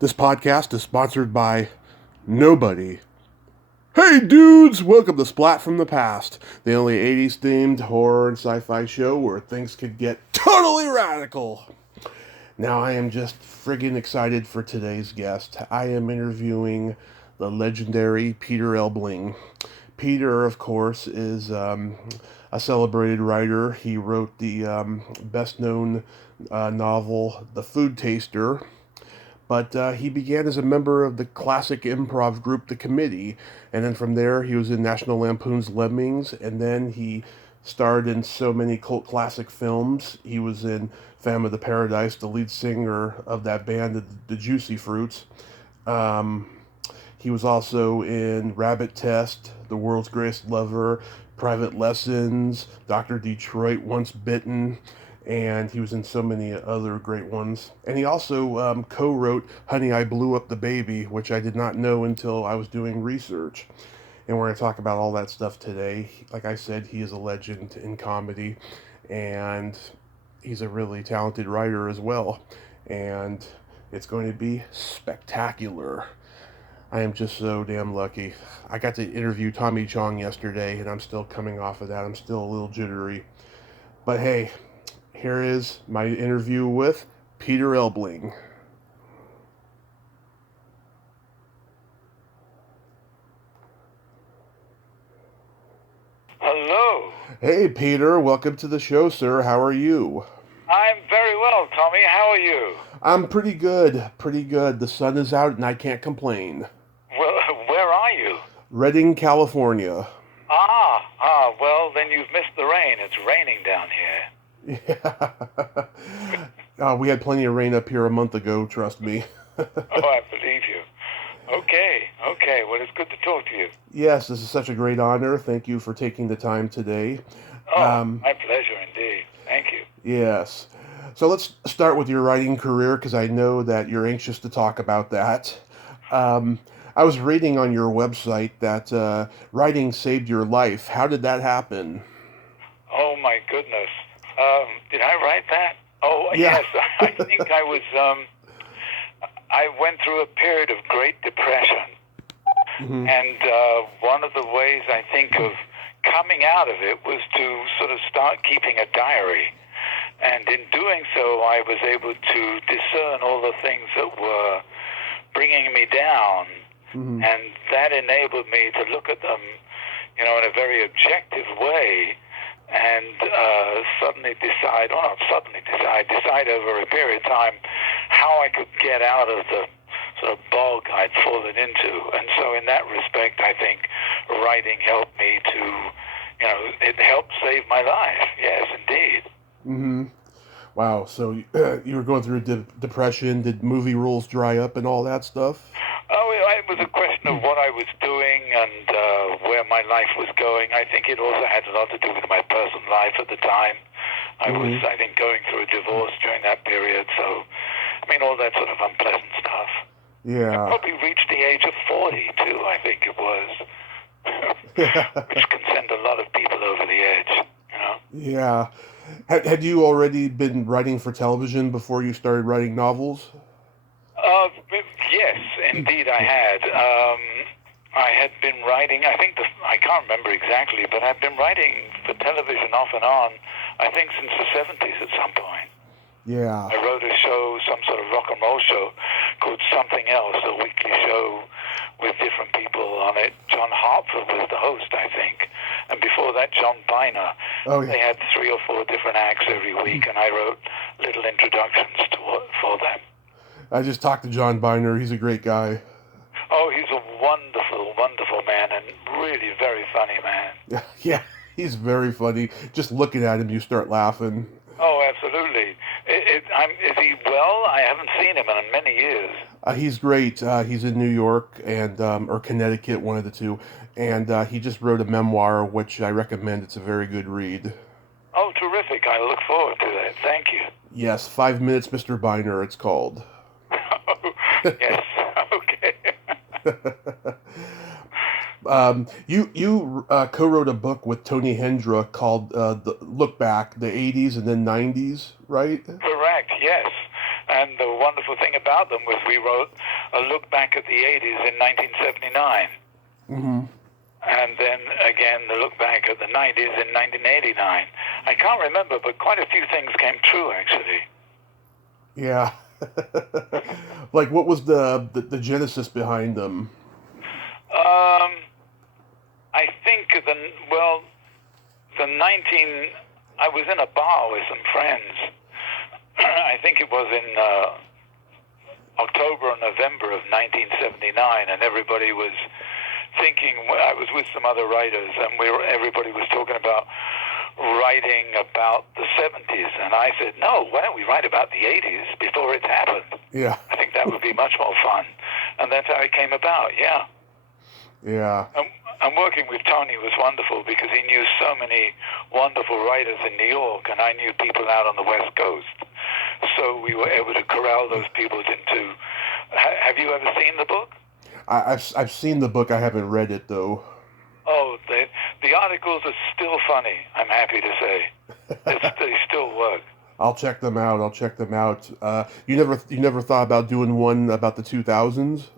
This podcast is sponsored by nobody. Hey dudes, welcome to Splat from the Past, the only 80s themed horror and sci-fi show where things could get totally radical. Now I am just friggin' excited for today's guest. I am interviewing the legendary Peter Elbling. Peter, of course, is a celebrated writer. He wrote the best known novel, The Food Taster, but he began as a member of the classic improv group, The Committee, and then from there he was in National Lampoon's Lemmings, and then he starred in so many cult classic films. He was in Phantom of the Paradise, the lead singer of that band, the Juicy Fruits. Um, he was also in Rabbit Test, The World's Greatest Lover, Private Lessons, Dr. Detroit, Once Bitten, and he was in so many other great ones. And he also co-wrote Honey, I Blew Up the Baby, which I did not know until I was doing research. And we're going to talk about all that stuff today. Like I said, he is a legend in comedy, and he's a really talented writer as well. And it's going to be spectacular. I am just so damn lucky. I got to interview Tommy Chong yesterday, and I'm still coming off of that. I'm still a little jittery. But hey, here is my interview with Peter Elbling. Hello. Hey, Peter. Welcome to the show, sir. How are you? I'm very well, Tommy. How are you? I'm pretty good. Pretty good. The sun is out, and I can't complain. Well, where are you? Redding, California. Well, then you've missed the rain. It's raining down here. Yeah. We had plenty of rain up here a month ago, trust me. Oh, I believe you. Okay. Well, it's good to talk to you. Yes, this is such a great honor. Thank you for taking the time today. Oh, my pleasure indeed. Thank you. Yes. So let's start with your writing career because I know that you're anxious to talk about that. I was reading on your website that writing saved your life. How did that happen? Oh, my goodness. Did I write that? Oh, Yeah. yes. I think I went through a period of Great Depression. Mm-hmm. And one of the ways I think of coming out of it was to sort of start keeping a diary. And in doing so, I was able to discern all the things that were bringing me down. Mm-hmm. And that enabled me to look at them, in a very objective way and decide over a period of time how I could get out of the sort of bog I'd fallen into. And so in that respect, I think writing helped me it helped save my life. Yes, indeed. Mm-hmm. Wow. So you were going through depression. Did movie roles dry up and all that stuff? Oh, it was a question of what I was doing and where my life was going. I think it also had a lot to do with my personal life at the time. I was, I think, going through a divorce during that period. So, all that sort of unpleasant stuff. Yeah. I probably reached the age of 40, too, I think it was, which can send a lot of people over the edge, Yeah. Had you already been writing for television before you started writing novels? Yes, indeed I had. I had been writing, I can't remember exactly, but I've been writing for television off and on, I think since the 70s at some point. Yeah. I wrote a show, some sort of rock and roll show called Something Else, a weekly show with different people on it. John Hartford was the host, I think. And before that, John Biner. Oh, yeah. They had 3 or 4 different acts every week, and I wrote little introductions for them. I just talked to John Biner. He's a great guy. Oh, he's a wonderful, wonderful man, and really very funny man. Yeah, he's very funny. Just looking at him, you start laughing. Oh, absolutely. Is he well? I haven't seen him in many years. He's great. He's in New York and or Connecticut, one of the two. And he just wrote a memoir, which I recommend. It's a very good read. Oh, terrific. I look forward to that. Thank you. Yes, 5 Minutes, Mr. Biner, it's called. Yes. Okay. You co-wrote a book with Tony Hendra called the Look Back, the 80s and then 90s, right? Correct, yes. And the wonderful thing about them was we wrote a look back at the 80s in 1979. Mm-hmm. And then again, the look back at the 90s in 1989. I can't remember, but quite a few things came true, actually. Yeah. Like, what was the genesis behind them? I think I was in a bar with some friends. I think it was in October or November of 1979, and everybody was thinking, I was with some other writers, and everybody was talking about writing about the 70s, and I said, no, why don't we write about the 80s before it happened? Yeah. I think that would be much more fun. And that's how it came about, yeah. Yeah. And working with Tony was wonderful because he knew so many wonderful writers in New York, and I knew people out on the West Coast. So we were able to corral those people into... Have you ever seen the book? I've seen the book. I haven't read it, though. Oh, the articles are still funny, I'm happy to say. They still work. I'll check them out. You never thought about doing one about the 2000s?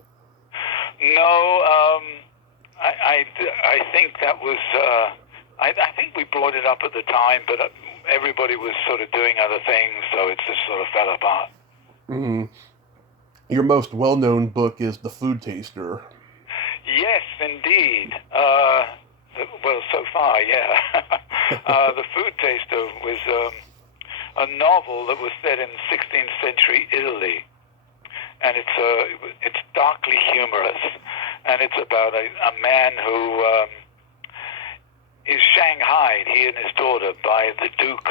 No, I think that was, I think we brought it up at the time, but everybody was sort of doing other things, so it just sort of fell apart. Mm-hmm. Your most well-known book is The Food Taster. Yes, indeed. Well, so far, yeah. The Food Taster was a novel that was set in 16th century Italy. And it's darkly humorous, and it's about a man who is shanghaied, he and his daughter, by the Duke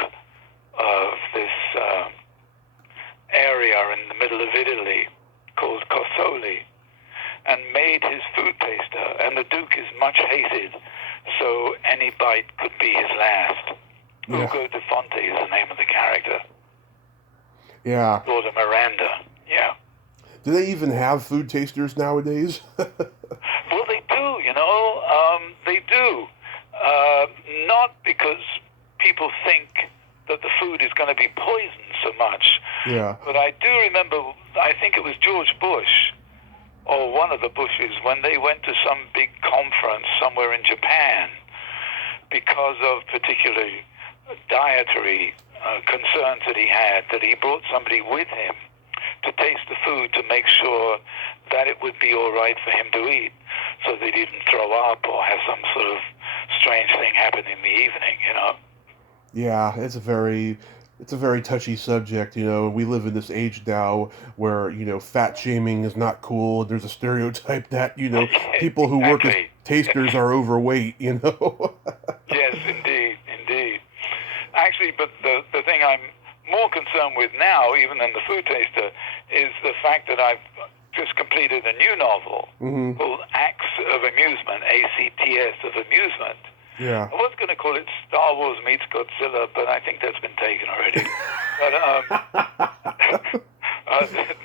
of this area in the middle of Italy called Corsoli, and made his food taster. And the Duke is much hated, so any bite could be his last. Yeah. Ugo de Fonte is the name of the character. Yeah. Daughter Miranda, yeah. Do they even have food tasters nowadays? Well, they do, they do. Not because people think that the food is going to be poisoned so much. Yeah. But I do remember, I think it was George Bush, or one of the Bushes, when they went to some big conference somewhere in Japan because of particularly dietary concerns that he had, that he brought somebody with him to taste the food to make sure that it would be all right for him to eat, so they didn't throw up or have some sort of strange thing happen in the evening, Yeah, it's a very touchy subject. We live in this age now where fat shaming is not cool. There's a stereotype that people who work as tasters are overweight. Yes, indeed. Actually, but the thing I'm more concerned with now, even than the food taster, is the fact that I've just completed a new novel called Acts of Amusement, ACTS of Amusement. Yeah. I was going to call it Star Wars meets Godzilla, but I think that's been taken already. But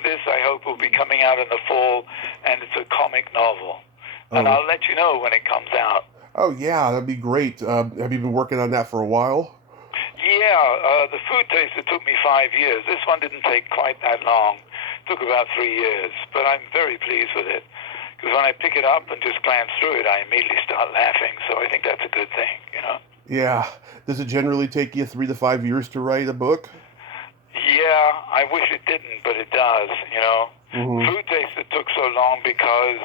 this, I hope, will be coming out in the fall, and it's a comic novel. And I'll let you know when it comes out. Oh, yeah, that'd be great. Have you been working on that for a while? Yeah, the food taster took me 5 years. This one didn't take quite that long. It took about 3 years, but I'm very pleased with it. Because when I pick it up and just glance through it, I immediately start laughing. So I think that's a good thing, Yeah. Does it generally take you 3 to 5 years to write a book? Yeah, I wish it didn't, but it does, Mm-hmm. Food Taster took so long because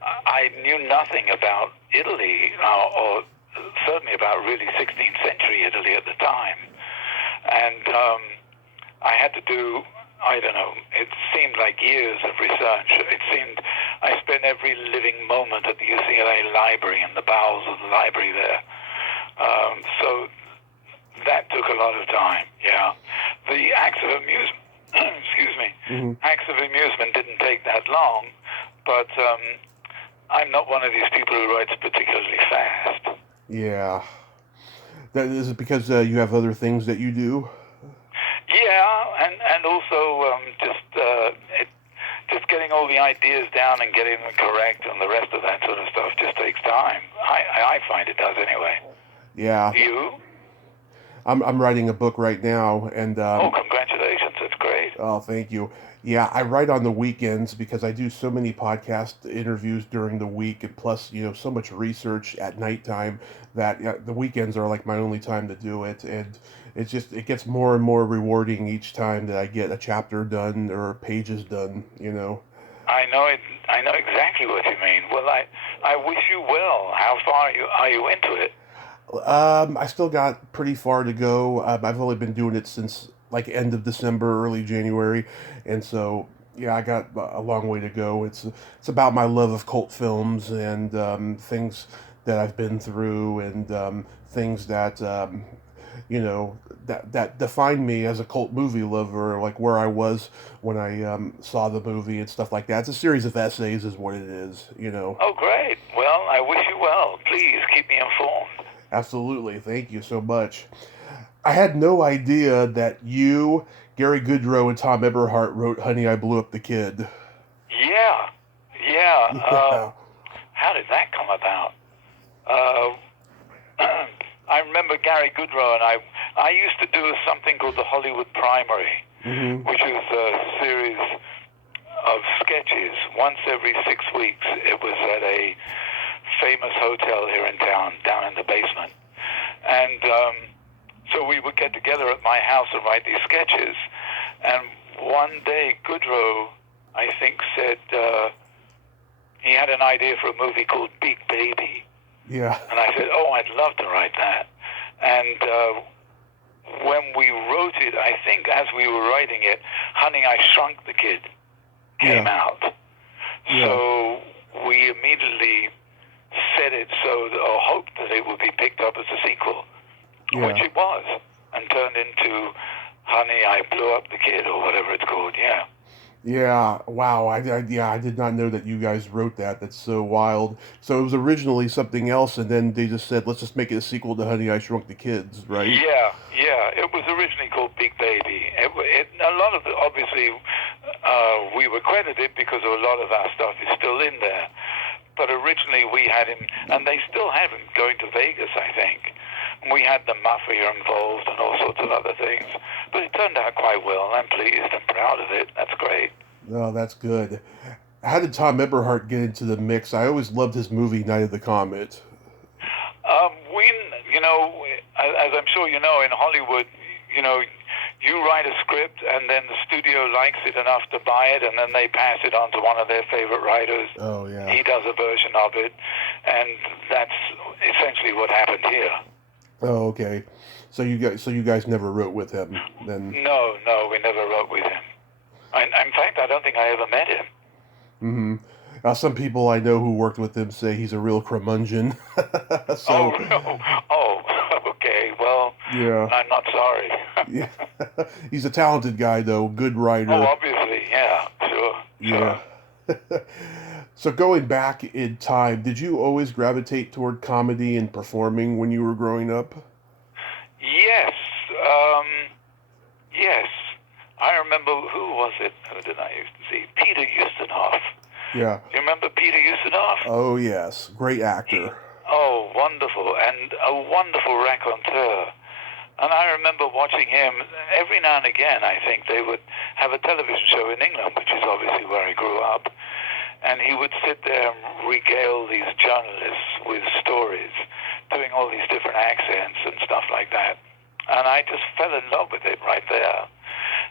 I knew nothing about Italy, or certainly about really 16th century Italy at the time. And I had to do, I don't know, it seemed like years of research. It seemed I spent every living moment at the UCLA library, in the bowels of the library there. So that took a lot of time, yeah. The Acts of Amusement, excuse me, Acts of Amusement didn't take that long, but I'm not one of these people who writes particularly fast. Yeah. Is it because you have other things that you do? Yeah, and also just getting all the ideas down and getting them correct and the rest of that sort of stuff just takes time. I find it does anyway. Yeah. You? I'm writing a book right now, and oh, congratulations! That's great. great. Oh, thank you. Yeah, I write on the weekends because I do so many podcast interviews during the week, and plus, so much research at nighttime that the weekends are like my only time to do it, and it gets more and more rewarding each time that I get a chapter done or pages done. I know it. I know exactly what you mean. Well, I wish you well. How far are you into it? I still got pretty far to go. I've only been doing it since like end of December, early January, and so yeah, I got a long way to go. It's about my love of cult films and things that I've been through and things that you know that define me as a cult movie lover, like where I was when I saw the movie and stuff like that. It's a series of essays, is what it is. Oh, great. Well, I wish you well. Please keep me informed. Absolutely, thank you so much. I had no idea that you, Gary Goodrow, and Tom Eberhart wrote "Honey, I Blew Up the Kid." Yeah, yeah. Yeah, How did that come about? Uh, I remember Gary Goodrow and I used to do something called the Hollywood Primary, which was a series of sketches once every 6 weeks. It was at a famous hotel here in town, down in the basement. And so we would get together at my house and write these sketches. And one day, Goodrow, I think, said he had an idea for a movie called Big Baby. yeah, And I said, oh, I'd love to write that. And when we wrote it, I think as we were writing it, Honey, I Shrunk the Kid came out. Yeah. So we immediately set it so, or hoped that it would be picked up as a sequel, which it was, and turned into Honey, I Blew Up the Kid, or whatever it's called, yeah. Yeah, wow. I did not know that you guys wrote that. That's so wild. So it was originally something else, and then they just said, let's just make it a sequel to Honey, I Shrunk the Kids, right? Yeah. It was originally called Big Baby. A lot of it, obviously, we were credited because a lot of our stuff is still in there. But originally we had him, and they still have him going to Vegas, I think. We had the mafia involved and all sorts of other things. But it turned out quite well. I'm pleased and proud of it. That's great. Oh, that's good. How did Tom Eberhart get into the mix? I always loved his movie Night of the Comet. As I'm sure you know, in Hollywood, you write a script and then the studio likes it enough to buy it, and then they pass it on to one of their favorite writers. Oh, yeah. He does a version of it, and that's essentially what happened here. Oh, okay. So you guys never wrote with him then? No, we never wrote with him. In fact, I don't think I ever met him. Mm-hmm. Some people I know who worked with him say he's a real curmudgeon. Oh, no. Oh, okay. Well, yeah. I'm not sorry. Yeah. He's a talented guy, though. Good writer. Oh, obviously, yeah, sure. Yeah. So going back in time, did you always gravitate toward comedy and performing when you were growing up? Yes. Yes. I remember, who was it? Who did I used to see? Peter Ustinov. Yeah. You remember Peter Ustinov? Oh, yes. Great actor. Oh, wonderful. And a wonderful raconteur. And I remember watching him every now and again. I think they would have a television show in England, which is obviously where I grew up. And he would sit there and regale these journalists with stories, doing all these different accents and stuff like that. And I just fell in love with it right there.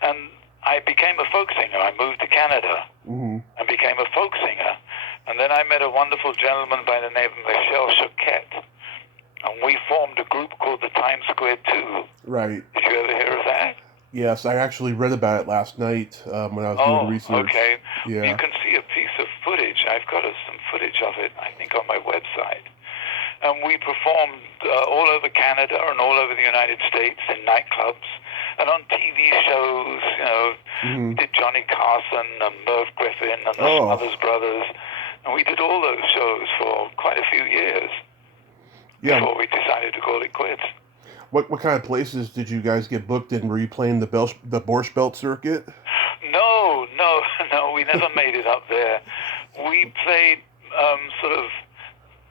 And I became a folk singer. I moved to Canada and became a folk singer. And then I met a wonderful gentleman by the name of Michel Choquette. And we formed a group called the Times Square 2. Right. Did you ever hear of that? Yes, I actually read about it last night when I was doing research. Okay. Yeah. You can see a piece of footage. I've got some footage of it, I think, on my website. And we performed all over Canada and all over the United States in nightclubs and on TV shows. We did Johnny Carson and Merv Griffin and the Smothers Brothers. And we did all those shows for quite a few years before we decided to call it quits. What kind of places did you guys get booked in? Were you playing the Borscht Belt circuit? No, we never made it up there. We played sort of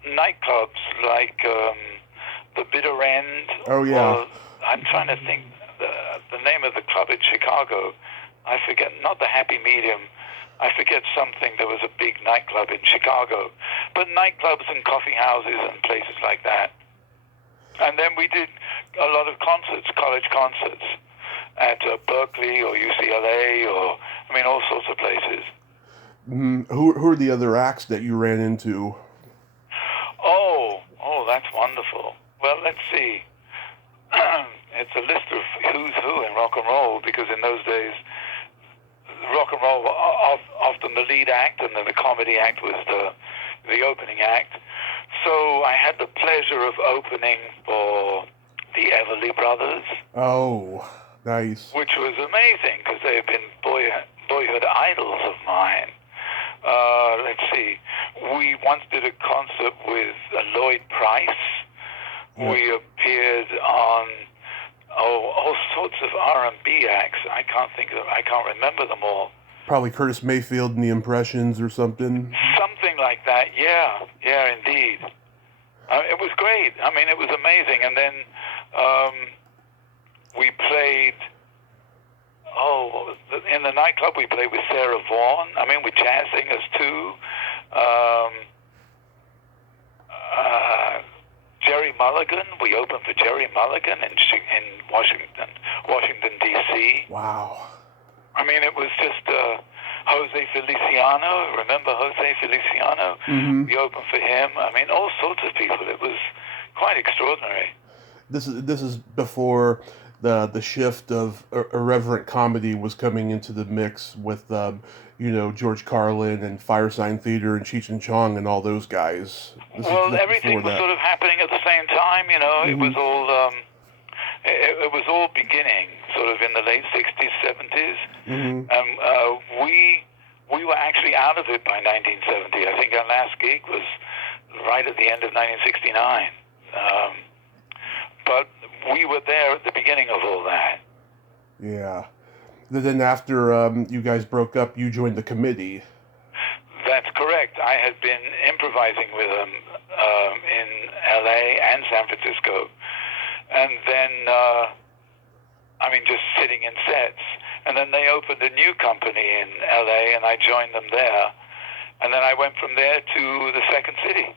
nightclubs like the Bitter End. Oh, yeah. I'm trying to think the name of the club in Chicago. I forget, not the Happy Medium. I forget something. There was a big nightclub in Chicago. But nightclubs and coffee houses and places like that. And then we did a lot of concerts, college concerts, at Berkeley or UCLA or, I mean, all sorts of places. Who are the other acts that you ran into? Oh, that's wonderful. Well, let's see. It's a list of who's who in rock and roll, because in those days, rock and roll were often the lead act, and then the comedy act was the opening act. So I had the pleasure of opening for the Everly Brothers. Oh, nice. Which was amazing, because they have been boyhood idols of mine. Let's see. We once did a concert with Lloyd Price. Yeah. We appeared on all sorts of R&B acts. I can't remember them all. Probably Curtis Mayfield and the Impressions or something. Something like that. Yeah, indeed. It was great. I mean, it was amazing. And then we played. In the nightclub we played with Sarah Vaughan. I mean, with jazz singers too. Jerry Mulligan. We opened for Jerry Mulligan in Washington D.C. Wow. I mean, it was just Jose Feliciano. Remember Jose Feliciano? Mm-hmm. We opened for him. I mean, all sorts of people. It was quite extraordinary. This is before the shift of irreverent comedy was coming into the mix with George Carlin and Firesign Theater and Cheech and Chong and all those guys. Everything was sort of happening at the same time. Mm-hmm. It was all it was all beginning sort of in the late 60s, 70s. Mm-hmm. We were actually out of it by 1970. I think our last gig was right at the end of 1969. But we were there at the beginning of all that. Yeah. Then after you guys broke up, you joined the Committee. That's correct. I had been improvising with them in L.A. and San Francisco. And then, just sitting in sets. And then they opened a new company in L.A., and I joined them there. And then I went from there to the Second City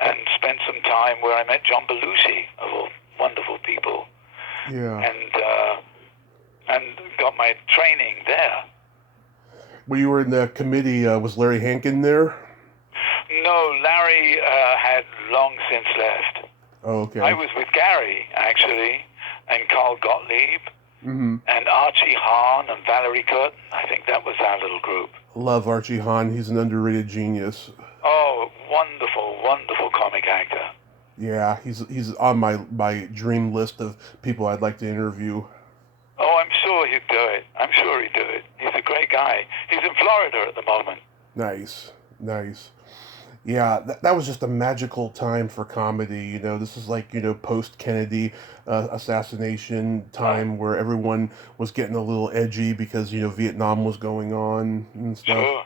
and spent some time where I met John Belushi, of all wonderful people. Yeah. And got my training there. When you were in the Committee, was Larry Hankin there? No, Larry had long since left. Oh, okay. I was with Gary, actually, and Carl Gottlieb, mm-hmm. and Archie Hahn and Valerie Curtin. I think that was our little group. Love Archie Hahn. He's an underrated genius. Oh, wonderful, wonderful comic actor. Yeah, he's on my dream list of people I'd like to interview. Oh, I'm sure he'd do it. He's a great guy. He's in Florida at the moment. Nice. Yeah, that was just a magical time for comedy. This is like, post-Kennedy assassination time where everyone was getting a little edgy because, Vietnam was going on and stuff. Sure.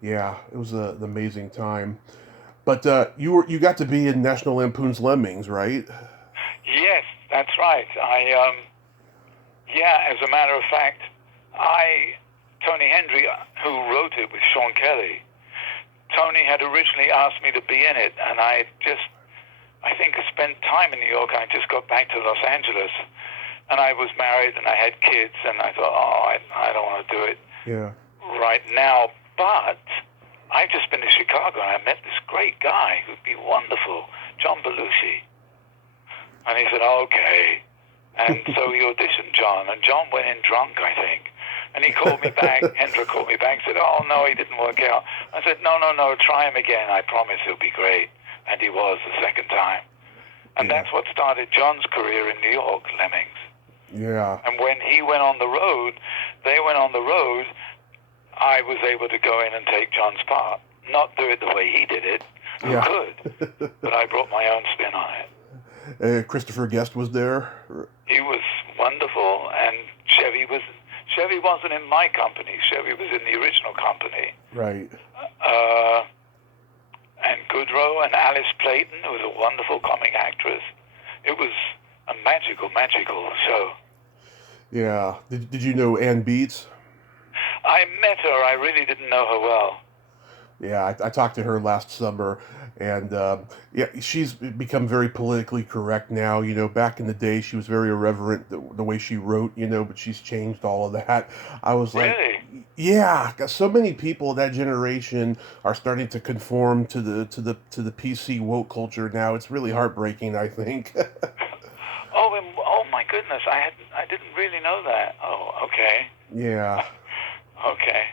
Yeah, it was an amazing time. But you got to be in National Lampoon's Lemmings, right? Yes, that's right. As a matter of fact, Tony Hendry, who wrote it with Sean Kelly, Tony had originally asked me to be in it, and I think I spent time in New York. I just got back to Los Angeles, and I was married, and I had kids, and I thought, I don't want to do it right now. But I've just been to Chicago, and I met this great guy who'd be wonderful, John Belushi. And he said, okay. And so he auditioned John, and John went in drunk, I think. And he called me back, Hendra called me back, and said, oh, no, he didn't work out. I said, no, try him again. I promise he'll be great. And he was the second time. And that's what started John's career in New York, Lemmings. Yeah. And when he went on the road, they went on the road, I was able to go in and take John's part. Not do it the way he did it. Who could? But I brought my own spin on it. Christopher Guest was there? He was wonderful, and Chevy wasn't in my company. Chevy was in the original company. Right. And Goodrow and Alice Playton, who was a wonderful comic actress. It was a magical show. Yeah. Did you know Ann Beats? I met her. I really didn't know her well. Yeah, I talked to her last summer, and yeah, she's become very politically correct now. Back in the day, she was very irreverent the way she wrote. But she's changed all of that. I was like, Really? yeah, 'cause so many people of that generation are starting to conform to the PC woke culture now. It's really heartbreaking, I think. Oh my goodness! I didn't really know that. Oh, okay. Yeah, Okay.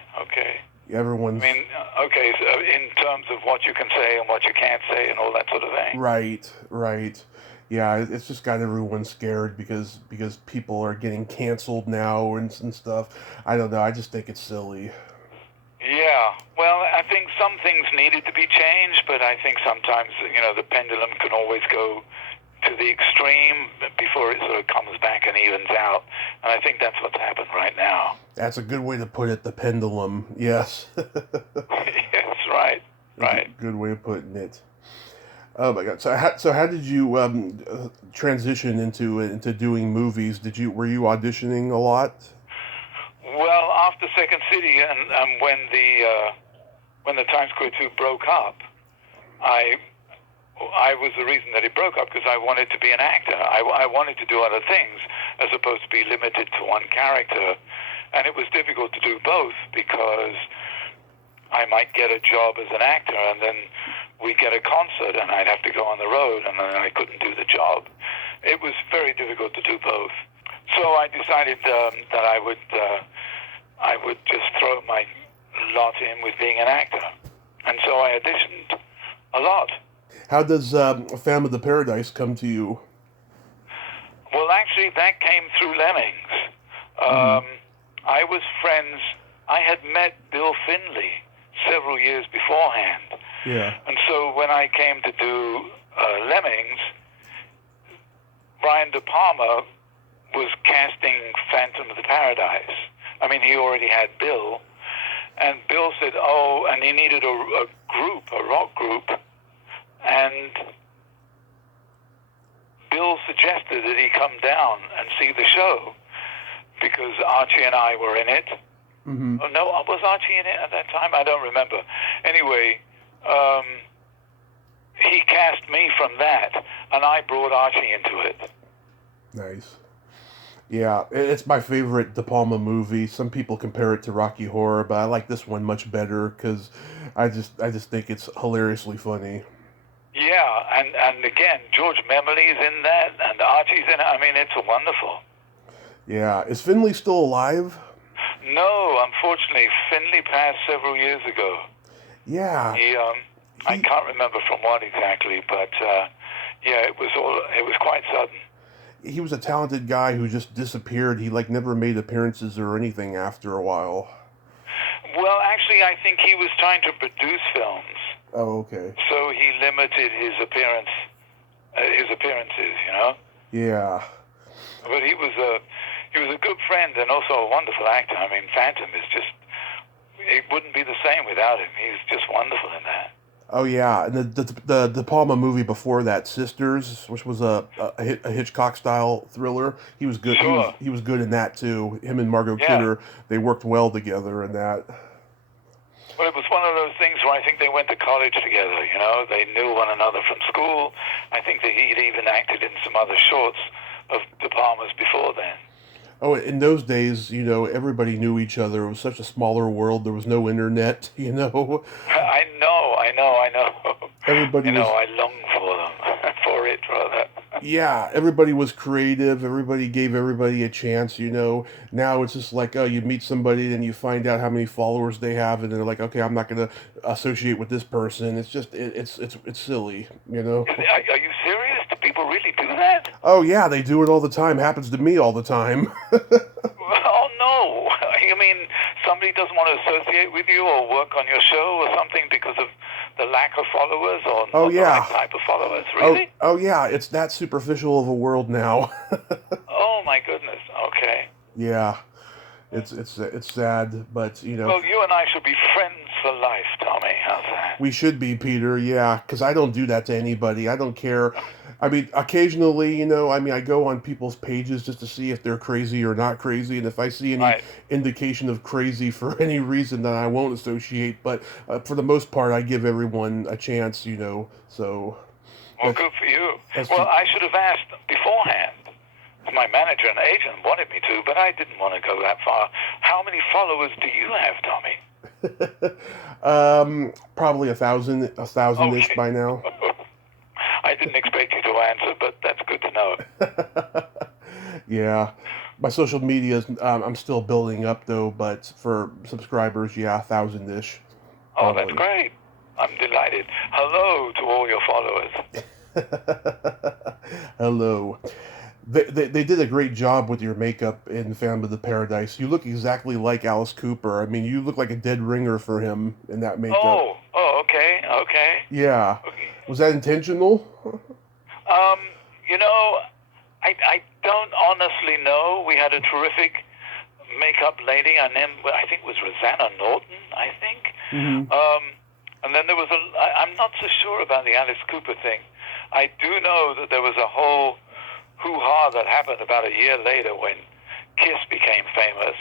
I everyone's mean, okay. So in terms of what you can say and what you can't say and all that sort of thing. right, right. Yeah, it's just got everyone scared because people are getting canceled now and stuff. I don't know. I just think it's silly. Yeah. Well, I think some things needed to be changed, but I think sometimes the pendulum can always go to the extreme before it sort of comes back and evens out. And I think that's what's happened right now. That's a good way to put it. The pendulum. Yes. Yes, right. That's a good way of putting it. Oh my God! So how did you transition into doing movies? Were you auditioning a lot? Well, after Second City and when the Times Square 2 broke up, I was the reason that it broke up because I wanted to be an actor. I wanted to do other things as opposed to be limited to one character. And it was difficult to do both because I might get a job as an actor and then we'd get a concert and I'd have to go on the road and then I couldn't do the job. It was very difficult to do both. So I decided that I would just throw my lot in with being an actor. And so I auditioned a lot. How does Phantom of the Paradise come to you? Well, actually, that came through Lemmings. I was friends. I had met Bill Finley several years beforehand. Yeah. And so when I came to do Lemmings, Brian De Palma was casting Phantom of the Paradise. I mean, he already had Bill. And Bill said, and he needed a rock group. And Bill suggested that he come down and see the show because Archie and I were in it. Mm-hmm. Oh, no, was Archie in it at that time? I don't remember. Anyway, he cast me from that, and I brought Archie into it. Nice. Yeah, it's my favorite De Palma movie. Some people compare it to Rocky Horror, but I like this one much better because I just think it's hilariously funny. Yeah, and again, George Memley's in that, and Archie's in it. I mean, it's wonderful. Yeah, is Finley still alive? No, unfortunately, Finley passed several years ago. Yeah. I can't remember from what exactly, but yeah, it was quite sudden. He was a talented guy who just disappeared. He never made appearances or anything after a while. Well, actually, I think he was trying to produce films. Oh, okay. So he limited his appearances, Yeah. But he was a good friend and also a wonderful actor. I mean, Phantom it wouldn't be the same without him. He's just wonderful in that. Oh yeah, and the De Palma movie before that, Sisters, which was a Hitchcock style thriller. He was good. Sure. He was good in that too. Him and Margot Kidder, they worked well together in that. Well, it was one of those things where I think they went to college together. They knew one another from school. I think that he'd even acted in some other shorts of De Palma's before then. Oh, in those days, everybody knew each other. It was such a smaller world. There was no internet, I know. Everybody I long for them, for it, rather. Yeah, everybody was creative. Everybody gave everybody a chance, Now it's just like, you meet somebody and you find out how many followers they have, and they're like, okay, I'm not going to associate with this person. It's just, it's silly, Are you serious? Do people really do that? Oh, yeah, they do it all the time. Happens to me all the time. Oh, no. You mean somebody doesn't want to associate with you or work on your show or something because of the lack of followers or the right type of followers? Really? Oh, yeah, it's that superficial of a world now. Oh, my goodness. Okay. Yeah. It's sad, but, Well, you and I should be friends for life, Tommy. How's that? We should be, Peter, yeah, because I don't do that to anybody. I don't care. I mean, occasionally, I mean, I go on people's pages just to see if they're crazy or not crazy, and if I see any Right. indication of crazy for any reason, then I won't associate. But for the most part, I give everyone a chance, So Well, that's good for you. that's Well, just, I should have asked beforehand. My manager and agent wanted me to, but I didn't want to go that far. How many followers do you have, Tommy? probably a thousand ish Okay. by now. I didn't expect you to answer, but that's good to know. Yeah, my social media I'm still building up though, but for subscribers, yeah, 1,000 ish, Oh, that's probably. great. I'm delighted. Hello to all your followers. Hello. They did a great job with your makeup in Phantom of the Paradise. You look exactly like Alice Cooper. I mean, you look like a dead ringer for him in that makeup. Okay, okay. Yeah. Okay. Was that intentional? Um, you know, I don't honestly know. We had a terrific makeup lady. I think it was Rosanna Norton, I think. Hmm. And then there was I'm not so sure about the Alice Cooper thing. I do know that there was a whole hoo-ha that happened about a year later when Kiss became famous,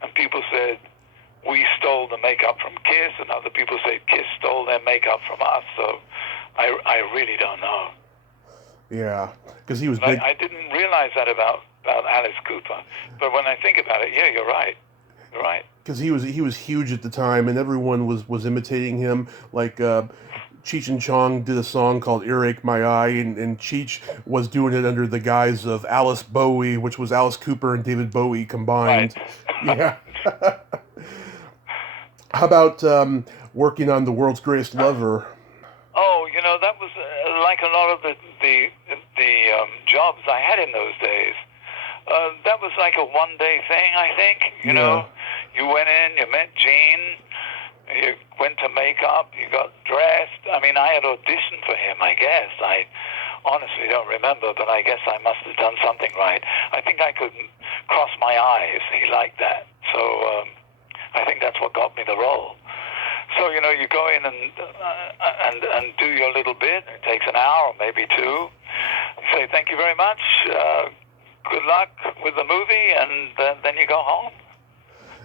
and people said, we stole the makeup from Kiss, and other people said Kiss stole their makeup from us, so I really don't know. Yeah, because he was But big. I didn't realize that about Alice Cooper. But when I think about it, yeah, you're right. You're right. Because he was huge at the time, and everyone was imitating him. Like Cheech and Chong did a song called "Earache My Eye," and Cheech was doing it under the guise of Alice Bowie, which was Alice Cooper and David Bowie Right. combined. Yeah. How about working on The World's Greatest Lover? Oh, that was like a lot of the jobs I had in those days. That was like a one-day thing, I think. Yeah. You went in, you met Gene, you went to makeup, you got dressed. I mean, I had auditioned for him, I guess. I honestly don't remember, but I guess I must have done something right. I think I could cross my eyes. He liked that. So I think that's what got me the role. So, you go in and do your little bit. It takes an hour or maybe two. You say, thank you very much. Good luck with the movie, and then you go home.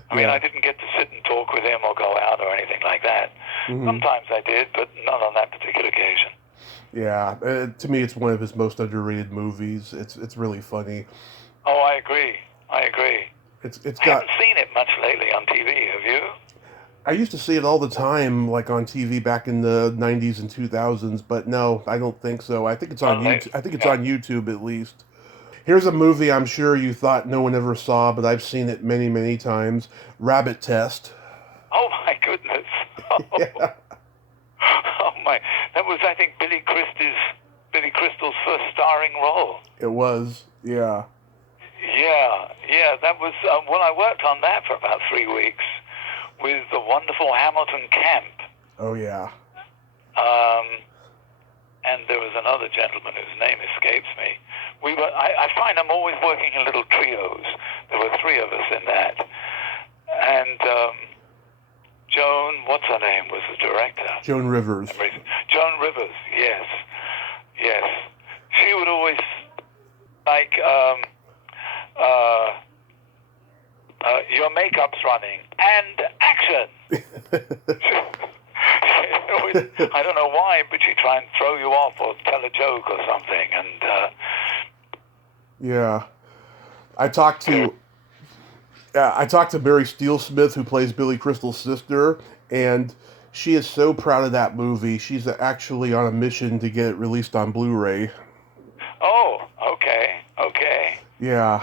I mean, Yeah. I didn't get to sit and talk with him or go out or anything like that. Hmm. Sometimes I did, but not on that particular occasion. Yeah. To me, it's one of his most underrated movies. It's really funny. Oh, I agree. I agree. It's I got. haven't seen it much lately on TV. Have you? I used to see it all the time, like on TV back in the '90s and 2000s. But no, I don't think so. I think it's on Not YouTube. late. I think it's Yeah. on YouTube at least. Here's a movie I'm sure you thought no one ever saw, but I've seen it many, many times. Rabbit Test. Oh my goodness. Yeah, Oh my. That was, I think, Billy Crystal's first starring role. it was. Yeah. Yeah. That was. Well, I worked on that for about 3 weeks with the wonderful Hamilton Camp. Oh yeah. And there was another gentleman whose name escapes me. I find I'm always working in little trios. There were 3 of us in that. And Joan, what's her name, was the director. Joan Rivers. Joan Rivers, yes. She would always, like, your makeup's running, and action! I don't know why, but she try and throw you off or tell a joke or something. And Yeah. I talked to Mary Steelsmith, who plays Billy Crystal's sister, and she is so proud of that movie. She's actually on a mission to get it released on Blu-ray. oh, okay. Yeah.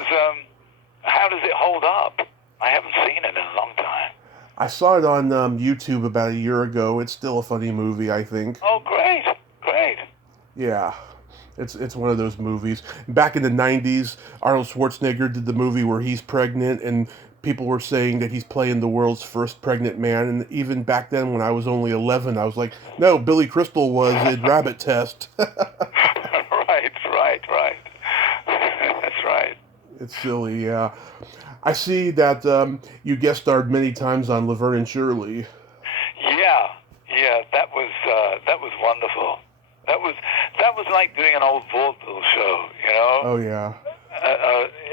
How does it hold up? I haven't seen it in a long time. I saw it on YouTube about a year ago. It's still a funny movie, I think. Oh, great. Yeah. It's one of those movies. Back in the 90s, Arnold Schwarzenegger did the movie where he's pregnant, and people were saying that he's playing the world's first pregnant man. And even back then, when I was only 11, I was like, no, Billy Crystal was in Rabbit Test. Right. That's right. It's silly, yeah. I see that you guest starred many times on Laverne and Shirley. Yeah, that was wonderful. That was like doing an old vaudeville show, you know. Oh yeah.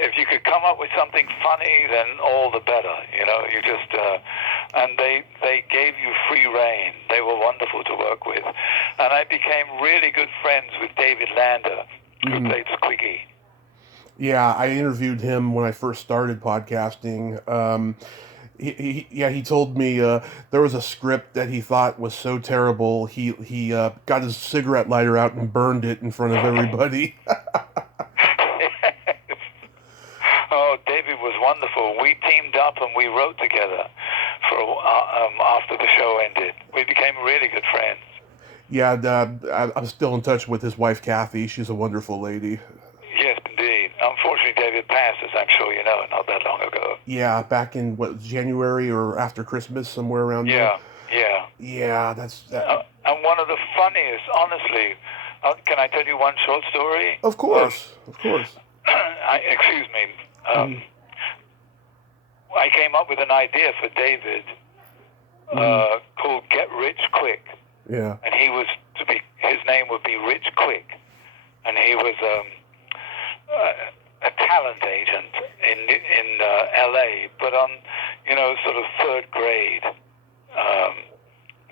If you could come up with something funny, then all the better. You know, you just and they gave you free rein. They were wonderful to work with, and I became really good friends with David Lander, who played Squiggy. Yeah, I interviewed him when I first started podcasting. He told me there was a script that he thought was so terrible. He got his cigarette lighter out and burned it in front of everybody. Oh, David was wonderful. We teamed up and we wrote together for after the show ended. We became really good friends. Yeah, I'm still in touch with his wife, Kathy. She's a wonderful lady. Yes, indeed. Unfortunately, David passed, as I'm sure you know, not that long ago. Yeah, back in, January or after Christmas, somewhere around there? Yeah. Yeah, that's... And one of the funniest, honestly, can I tell you one short story? Of course. Excuse me. I came up with an idea for David called Get Rich Quick. Yeah. And his name would be Rich Quick. And he was a talent agent in L.A., but on, sort of third grade,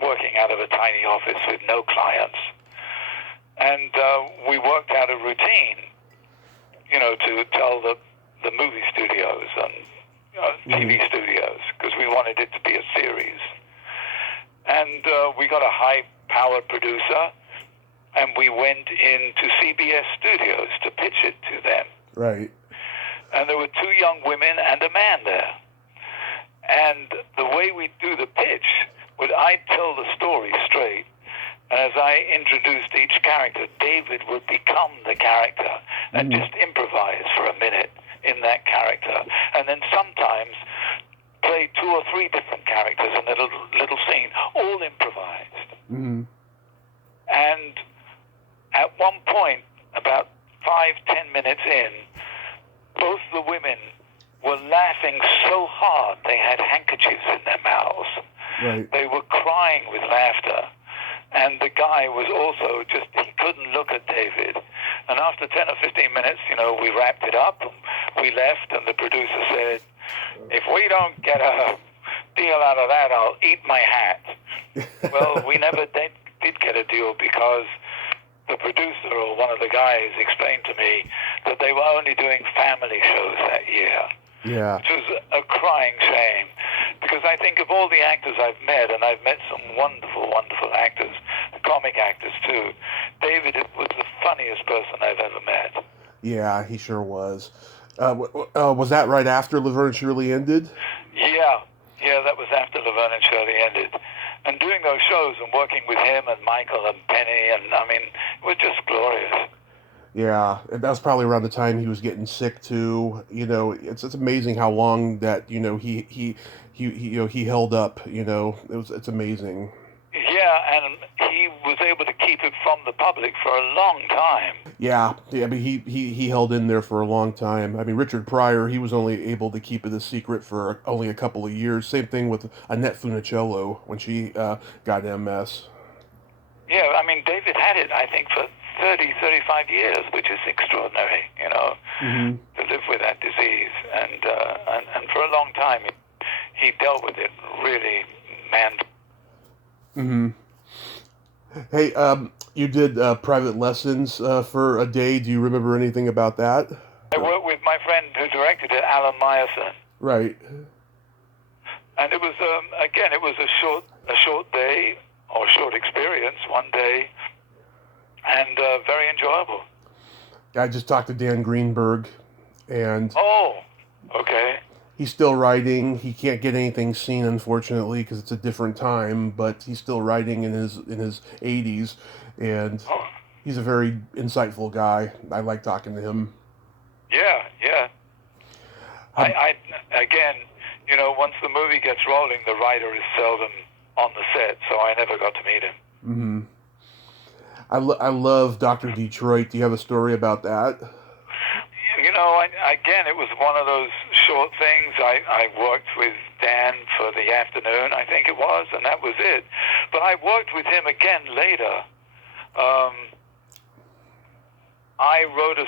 working out of a tiny office with no clients. And we worked out a routine, to tell the movie studios and TV studios, because we wanted it to be a series. And we got a high-powered producer, and we went into CBS studios to pitch it to them. Right. And there were two young women and a man there. And the way we do the pitch would I'd tell the story straight, and as I introduced each character, David would become the character and just improvise for a minute in that character, and then sometimes play 2 or 3 different characters in a little scene, all improvised. And at one point, about 5-10 minutes in, both the women were laughing so hard they had handkerchiefs in their mouths. Right. They were crying with laughter. And the guy was also he couldn't look at David. And after 10 or 15 minutes, we wrapped it up, and we left, and the producer said, if we don't get a deal out of that, I'll eat my hat. Well, we never did get a deal, because the producer or one of the guys explained to me that they were only doing family shows that year. Yeah. Which was a crying shame, because I think of all the actors I've met, and I've met some wonderful, wonderful actors, comic actors too, David was the funniest person I've ever met. Yeah, he sure was. Was that right after Laverne and Shirley ended? Yeah, that was after Laverne and Shirley ended. And doing those shows and working with him and Michael and Penny, and it was just glorious. Yeah, and that was probably around the time he was getting sick too. It's amazing how long that he held up. It's amazing. Yeah, and he was able to keep it from the public for a long time. Yeah. I mean, he held in there for a long time. I mean, Richard Pryor, he was only able to keep it a secret for only a couple of years. Same thing with Annette Funicello when she got MS. Yeah, I mean, David had it, I think, for 35 years, which is extraordinary, to live with that disease. And for a long time, he dealt with it really Hey, you did private lessons for a day. Do you remember anything about that? I worked with my friend who directed it, Alan Meyerson. Right. And it was, again, it was a short day, or short experience, one day, and very enjoyable. I just talked to Dan Greenberg, and... Oh, okay. He's still writing. He can't get anything seen, unfortunately, because it's a different time, but he's still writing in his 80s, and he's a very insightful guy. I like talking to him. Yeah. I again, once the movie gets rolling, the writer is seldom on the set, so I never got to meet him. I love Dr. Detroit. Do you have a story about that? Again, it was one of those short things. I worked with Dan for the afternoon, I think it was, and that was it. But I worked with him again later. I wrote a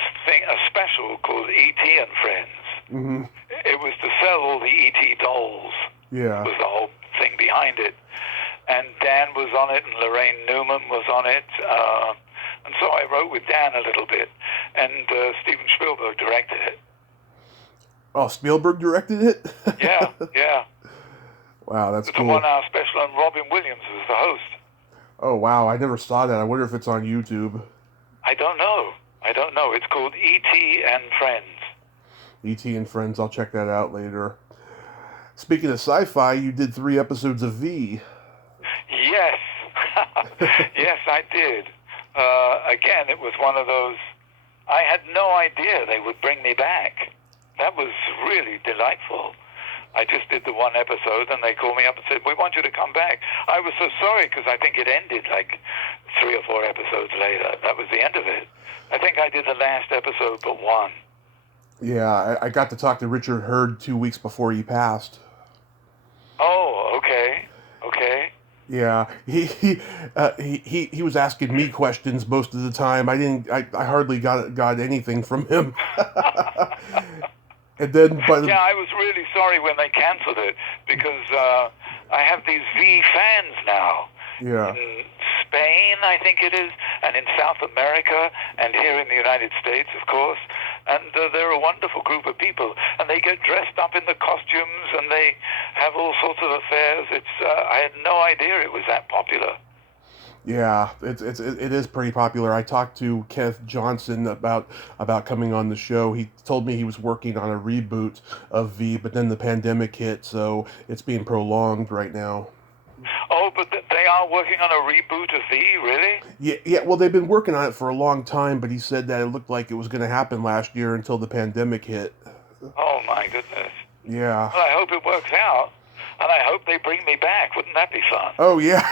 special called E.T. and Friends. Mm-hmm. It was to sell all the E.T. dolls. Yeah. Was the whole thing behind it. And Dan was on it, and Lorraine Newman was on it. And so I wrote with Dan a little bit. And Steven Spielberg directed it. Oh, Spielberg directed it? Yeah. Wow, that's cool. It's a 1-hour special, and Robin Williams was the host. Oh, wow, I never saw that. I wonder if it's on YouTube. I don't know. It's called E.T. and Friends. E.T. and Friends, I'll check that out later. Speaking of sci-fi, you did 3 episodes of V. Yes. Yes, I did. Again, it was one of those, I had no idea they would bring me back. That was really delightful. I just did the 1 episode, and they called me up and said, we want you to come back. I was so sorry, because I think it ended like 3 or 4 episodes later. That was the end of it. I think I did the last episode but 1. Yeah, I got to talk to Richard Hurd 2 weeks before he passed. Oh, okay. Yeah, he was asking me questions most of the time. I hardly got anything from him. And then, yeah, I was really sorry when they canceled it, because I have these V fans now. Yeah. In Spain, I think it is, and in South America, and here in the United States, of course. And they're a wonderful group of people, and they get dressed up in the costumes, and they have all sorts of affairs. I had no idea it was that popular. Yeah, it is pretty popular. I talked to Kenneth Johnson about coming on the show. He told me he was working on a reboot of V, but then the pandemic hit, so it's being prolonged right now. Oh, but they are working on a reboot of V, really? Yeah. Well, they've been working on it for a long time, but he said that it looked like it was going to happen last year until the pandemic hit. Oh my goodness. Yeah. Well, I hope it works out, and I hope they bring me back. Wouldn't that be fun? Oh yeah.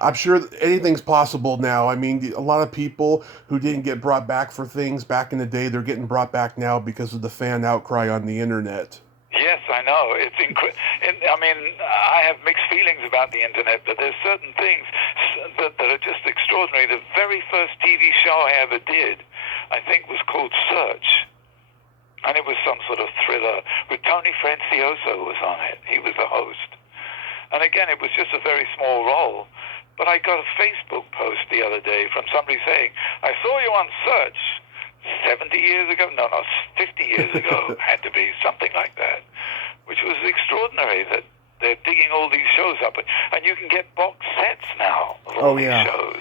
I'm sure anything's possible now. I mean, a lot of people who didn't get brought back for things back in the day, they're getting brought back now because of the fan outcry on the internet. Yes, I know. It's I mean, I have mixed feelings about the internet, but there's certain things that are just extraordinary. The very first TV show I ever did, I think, was called Search. And it was some sort of thriller with Tony Francioso was on it. He was the host. And again, it was just a very small role. But I got a Facebook post the other day from somebody saying, I saw you on Search 70 years ago. No, 50 years ago. Had to be something like that. Which was extraordinary that they're digging all these shows up. And you can get box sets now of all these shows.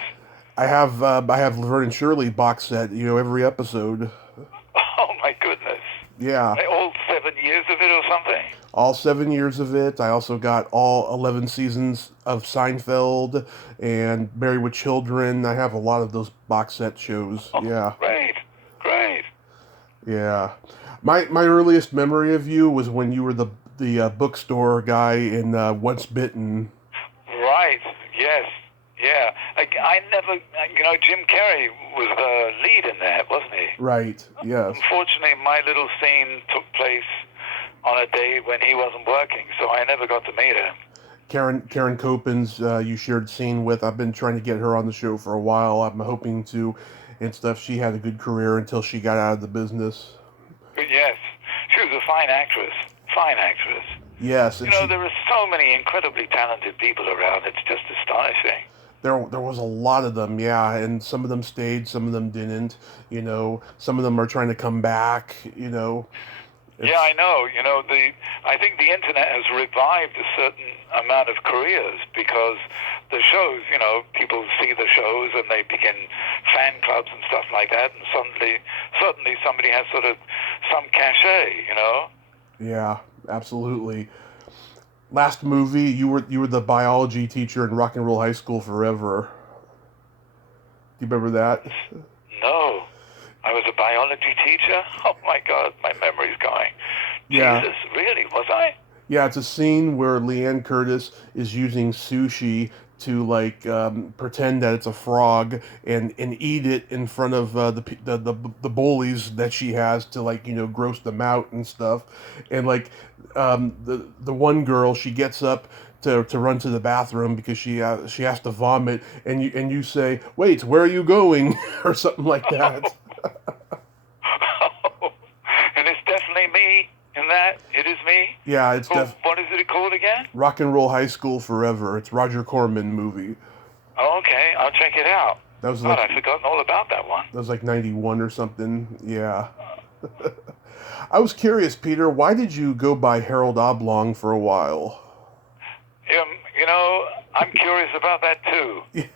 I have Laverne and Shirley box set, every episode. Oh, my goodness. Yeah. All 7 years of it or something? All 7 years of it. I also got all 11 seasons of Seinfeld and Married with Children. I have a lot of those box set shows. Oh, yeah. Great. Yeah. My earliest memory of you was when you were the bookstore guy in Once Bitten. Right. Yes. Yeah. I never, Jim Carrey was the lead in that, wasn't he? Right. Yes. Unfortunately, my little scene took place on a day when he wasn't working, so I never got to meet him. Karen Copens, you shared scene with. I've been trying to get her on the show for a while. I'm hoping to, and stuff. She had a good career until she got out of the business. Yes, she was a fine actress. Yes. There are so many incredibly talented people around. It's just astonishing. There was a lot of them, yeah, and some of them stayed, some of them didn't. Some of them are trying to come back. Yeah, I know. I think the internet has revived a certain amount of careers because the shows, people see the shows and they begin fan clubs and stuff like that, and suddenly somebody has sort of some cachet, Yeah, absolutely. Last movie, you were the biology teacher in Rock and Roll High School Forever. Do you remember that? No. I was a biology teacher? Oh my God, my memory's going. Yeah. Jesus, really? Was I? Yeah, it's a scene where Leanne Curtis is using sushi to pretend that it's a frog and eat it in front of the bullies that she has to gross them out and stuff. And the one girl, she gets up to run to the bathroom because she has to vomit, and you say, "Wait, where are you going?" or something like that. And it's definitely me in that. It is me. Yeah, it's What is it called again? Rock and Roll High School Forever. It's Roger Corman movie. Oh, okay, I'll check it out. That was God, I'd forgotten all about that one. That was like 91 or something. Yeah. I was curious, Peter, why did you go by Harold Oblong for a while? I'm curious about that too. Yeah.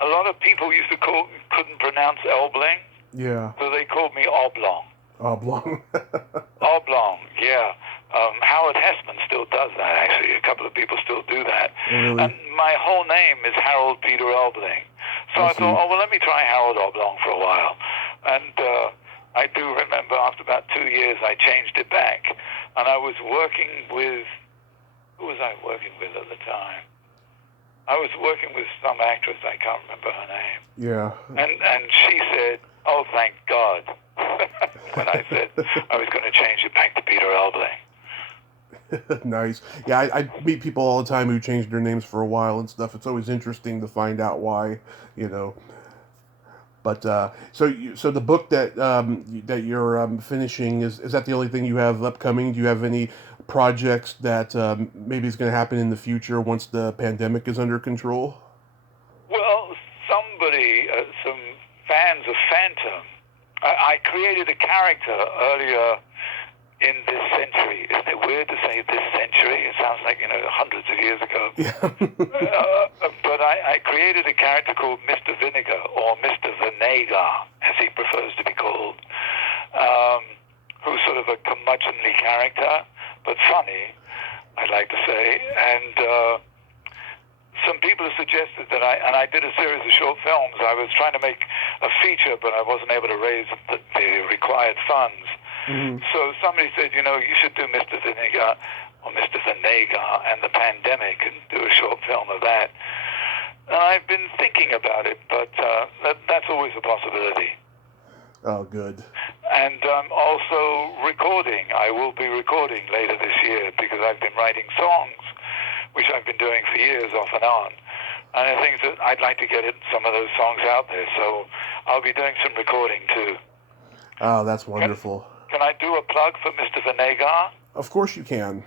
A lot of people used to couldn't pronounce Elbling, Yeah. so they called me Oblong. Oblong. Oblong, yeah. Howard Hessman still does that, actually. A couple of people still do that. Really? And my whole name is Harold Peter Elbling. So I thought, let me try Harold Oblong for a while. And I do remember after about 2 years, I changed it back. And I was working with, who was I working with at the time? I was working with some actress, I can't remember her name. Yeah. And she said, "Oh, thank God," when I said I was going to change it back to Peter Elbling. Nice. Yeah, I meet people all the time who change their names for a while and stuff. It's always interesting to find out why, you know. But so the book that that you're finishing is that the only thing you have upcoming? Do you have any projects that maybe is going to happen in the future once the pandemic is under control? Well, some fans of Phantom, I created a character earlier in this century. Isn't it weird to say this century? It sounds like, hundreds of years ago. Yeah. But I created a character called Mr. Vinegar, or Mr. Vinegar, as he prefers to be called, who's sort of a curmudgeonly character, but funny, I'd like to say. And some people have suggested that I did a series of short films. I was trying to make a feature, but I wasn't able to raise the required funds. Mm-hmm. So somebody said, you should do Mr. Vinegar or Mr. Vinegar and the pandemic and do a short film of that. And I've been thinking about it, but that's always a possibility. Oh, good. And I'm also recording. I will be recording later this year because I've been writing songs, which I've been doing for years off and on. And I think that I'd like to get some of those songs out there. So I'll be doing some recording too. Oh, that's wonderful. Can I do a plug for Mr. Vinegar? Of course you can.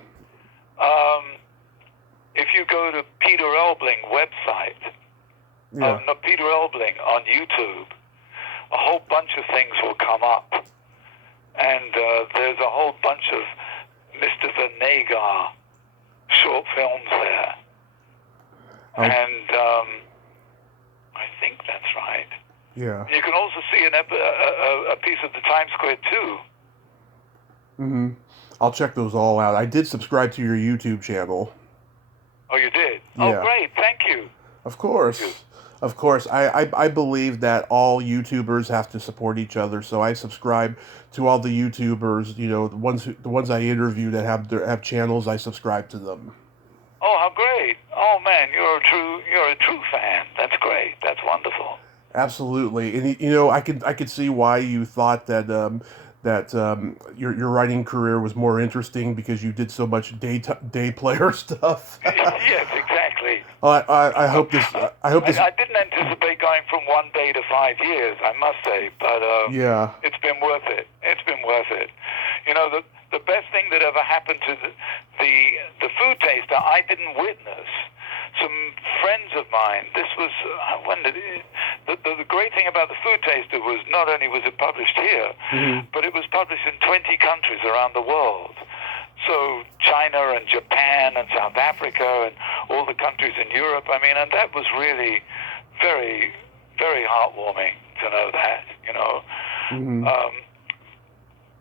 If you go to Peter Elbling website, Peter Elbling on YouTube, a whole bunch of things will come up. And there's a whole bunch of Mr. Vinegar short films there. And I think that's right. Yeah. You can also see a piece of the Times Square too. Mm-hmm. I'll check those all out. I did subscribe to your YouTube channel. Oh, you did? Yeah. Oh, great. Thank you. Of course. Thank you. Of course. I believe that all YouTubers have to support each other, so I subscribe to all the YouTubers, the ones I interview that have channels, I subscribe to them. Oh, how great. Oh, man, you're a true fan. That's great. That's wonderful. Absolutely. And I could see why you thought that your writing career was more interesting because you did so much day player stuff. Yes, exactly. I hope this. I didn't anticipate going from 1 day to 5 years, I must say, but yeah, it's been worth it. It's been worth it. The best thing that ever happened to the food taster, I didn't witness. Some friends of mine, this was, the great thing about the food taster was not only was it published here, mm-hmm. but it was published in 20 countries around the world. So China and Japan and South Africa and all the countries in Europe, and that was really very, very heartwarming to know that, Mm-hmm.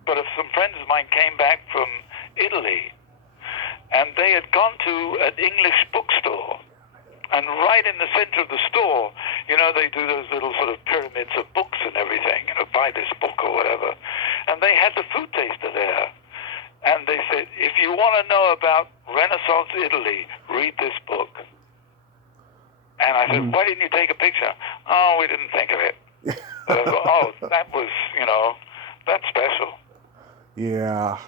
But if some friends of mine came back from Italy, and they had gone to an English bookstore, and right in the center of the store, they do those little sort of pyramids of books and everything, buy this book or whatever. And they had the food taster there. And they said, if you want to know about Renaissance Italy, read this book. And I said, why didn't you take a picture? Oh, we didn't think of it. But I thought, that was, that's special. Yeah.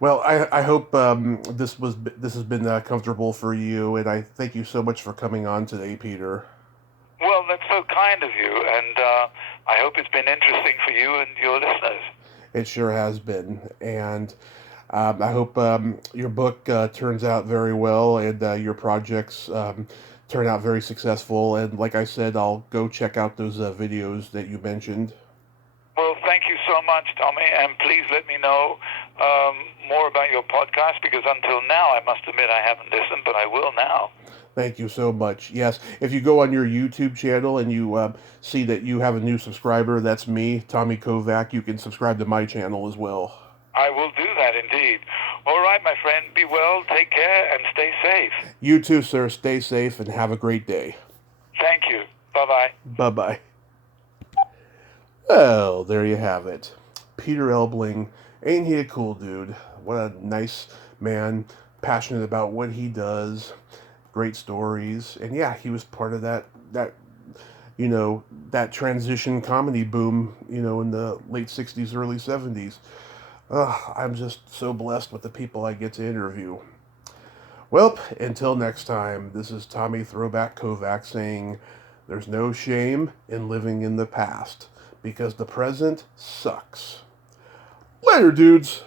Well, I hope this has been comfortable for you, and I thank you so much for coming on today, Peter. Well, that's so kind of you, and I hope it's been interesting for you and your listeners. It sure has been, and I hope your book turns out very well, and your projects turn out very successful. And like I said, I'll go check out those videos that you mentioned. Well, thank you so much, Tommy, and please let me know more about your podcast, because until now, I must admit I haven't listened, but I will now. Thank you so much. Yes, if you go on your YouTube channel and you see that you have a new subscriber, that's me, Tommy Kovac. You can subscribe to my channel as well. I will do that indeed. All right, my friend, be well, take care, and stay safe. You too, sir. Stay safe and have a great day. Thank you. Bye-bye. Bye-bye. Well, there you have it. Peter Elbling. Ain't he a cool dude? What a nice man, passionate about what he does. Great stories. And yeah, he was part of that that transition comedy boom, in the late 60s, early 70s. I'm just so blessed with the people I get to interview. Well, until next time, this is Tommy Throwback Kovac saying there's no shame in living in the past because the present sucks. Later, dudes.